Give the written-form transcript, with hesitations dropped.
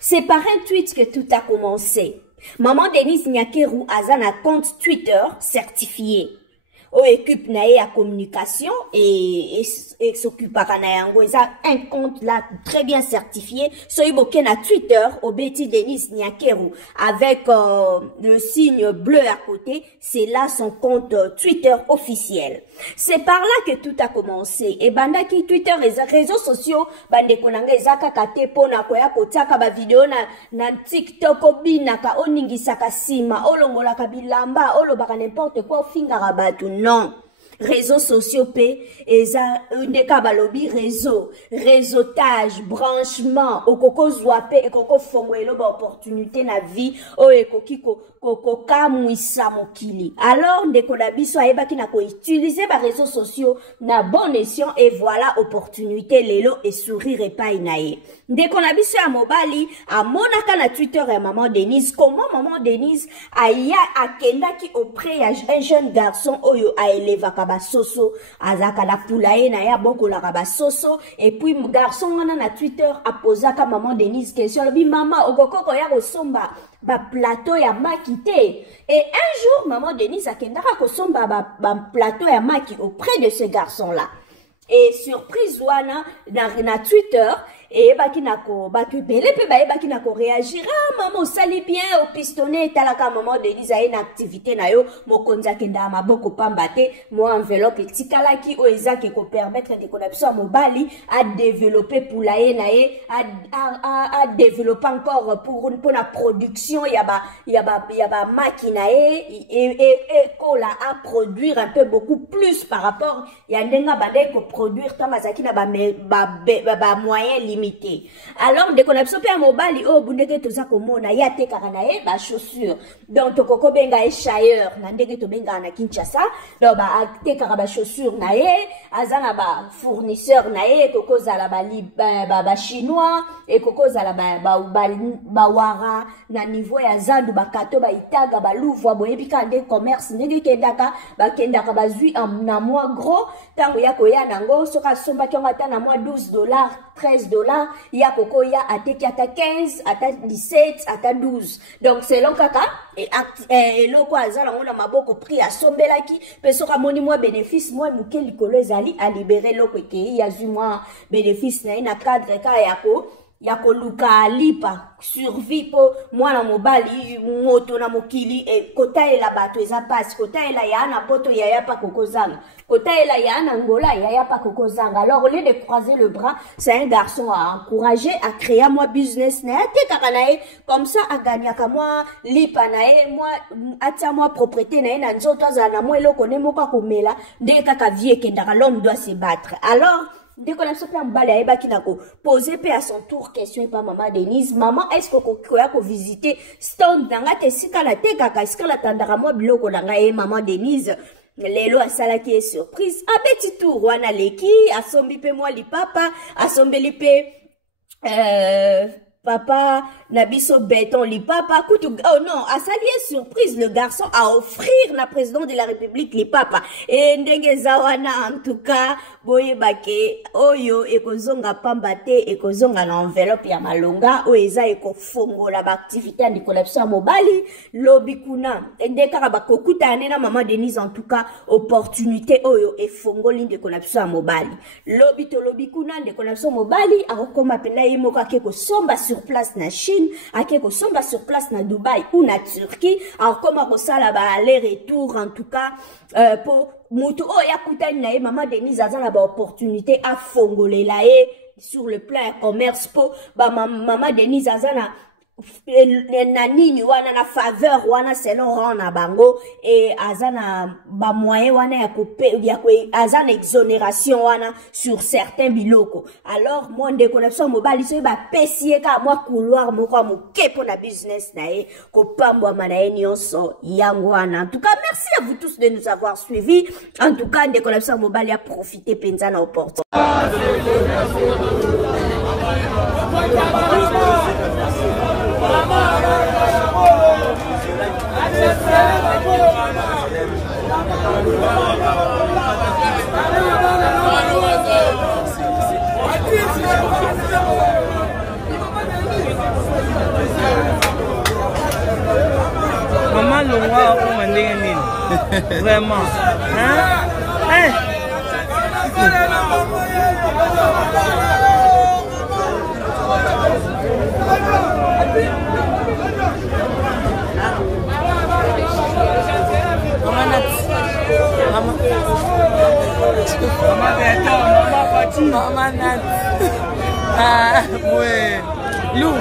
C'est par un tweet que tout a commencé. Maman Denise Nyakeru a un compte Twitter certifié. O équipe nae à communication et s'occupe à Kanayango. Ils ont un compte là très bien certifié. Soy boken à Twitter, au Betty Denise Nyakeru, avec le signe bleu à côté. C'est là son compte Twitter officiel. C'est par là que tout a commencé. Et banda qui Twitter et les réseaux sociaux, bande konanga ezaka kate pona koya kotaka ba vidéo na TikTok obinaka oningisaka sima olongola kabilamba olobaka n'importe quoi ofinga rabatu. Non. Réseaux sociaux P, eza ndeka balobi réseautage, branchement, okoko zwape, ekoko fongwelo ba opportunité na vie, o ekoki koko kamwisa mokili. Alors ndeko na biso ayebaki na ko utiliser ba réseaux sociaux na bon escient et voilà opportunité lelo et sourire epai na ye. Ndeko na biso ya mobali amonaka na Twitter ya maman Denise comment maman Denise aya akendaki auprès ya un jeune garçon oyo a élevaka ba soso azaka la poulaye na ya boko la ba soso et puis garçon wana na Twitter a posaka maman Denise question lobi mama okoko ya kosomba ba plateau ya maki te et un jour maman Denise akendaka kosomba ba plateau ya maki auprès de ce garçon là et surprise wana na Twitter et baki nako batu belé pe baye baki nako réagir ah maman sali bien au pistonné talaka maman Denise a une activité na yo mokonza kenda maboko pambate mo enveloppe tikalaki o ezaki ko permettre de connexion mobali à développer poulailler na ye à développer encore pour la production ya ba machine et kola à produire un peu beaucoup plus par rapport ya ndenga bande ko produire tamazaki na ba moyen limité. Alors, dès qu'on a besoin de mobile, oh, bundeke toza komona yate karanae ba chaussures. Donc tokoko benga échailleur, nandeke to benga na Kinshasa. Donc ba te karaba chaussures nae, azana ba fournisseur nae, koko zala ba chinois et koko zala ba wara na niveau ya zandu ba kato ba itaga ba louvre boyebi kande commerce ndenge kendaka ba zui na mois gros tango ya koya nango soka somba kyonga ta na mois $12, $13, ya koko ya ateki ata 15, ata 17, ata 12. Donc selon kaka et loko azala ngona maboko prix a sombelaki pe soka moni moi bénéfice moi muke likolo ezali a libérer loko ke ya zu moi bénéfice na cadre ka yako luka lipa survie po mwana mobali moto na mokili e kota ela bato eza passe kota ela ya na poto ya pa kokozanga kota ela ya na ngola ya pa kokozanga. Alors au lieu de croiser le bras, c'est un garçon à encourager à créer moi business na te kakanae comme ça à gagner ka moi lipa nae moi atia moi propriété nae na nzoto za na moi eloko ne moka komela de kaka vie kendaka l'homme doit se battre. Alors dès qu'on a ce plan balé à qui nako poser à son tour question et pas maman Denise maman est-ce que koya ko visiter stand danga te sika la te kaka sika la tandara moi biloko danga e maman Denise lelo asala qui est surprise a petit tour wana leki asombi pe moi li papa asombeli pe papa nabiso béton li papa kutu oh non a sali surprise le garçon à offrir na président de la République li papa et ndenge zawana en tout cas boye bake oyo ekozonga pambate ekozonga na enveloppe ya malonga o eza ekofongola ba activité en collapse mobali lobi kuna ndeka ba kokuta na maman Denise en tout cas opportunité oyo efongoli de collapse mobali lobi to lobi kuna de collapse mobali akoma pena yimoka ke ko somba sur place na Chine, akeko somba sur place na Dubaï ou na Turquie, alors comment ko sala ba aller-retour en tout cas pour mutu o ya kutani na maman Denise azana ba opportunité à fongolela sur le plan commerce pour ba maman Denise azana na nini wana na faveur wana selon rang na bango et azana ba moyen wana ya couper ya azana exonération wana sur certains biloko. Alors moi ndeko na biso mobali so ba pesie ka moi couloir moko moke pour na business na ye ko pambwa manaye nyonso yango wana. En tout cas merci à vous tous de nous avoir suivis. En tout cas ndeko na biso mobali a profiter penza na opportunité. Maman le roi au Mandégamine. Vraiment. Hein? Hein? Maman Nat. Ah, ouais. Lou.